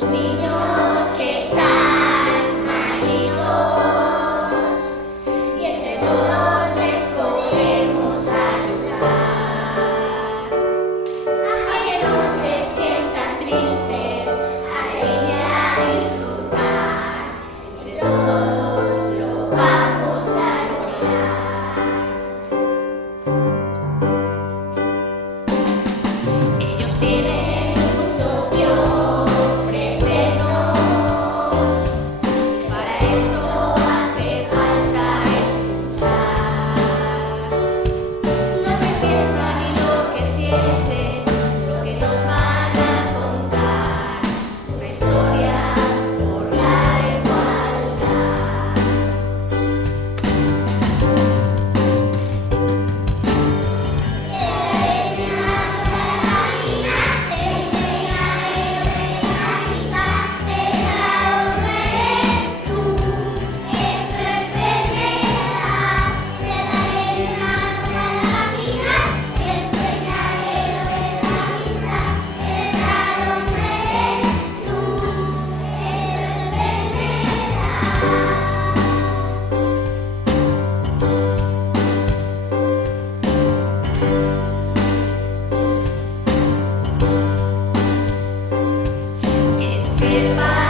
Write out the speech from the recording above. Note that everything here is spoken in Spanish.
los niños que están malitos y entre todos les podemos ayudar a que no se sientan tristes, a reír y a disfrutar. Entre todos lo vamos a lograr. Ellos tienen mucho que ofrecernos, para eso hace falta escuchar lo que piensan y lo que sienten, lo que nos van a contar, una historia por la igualdad. Sepa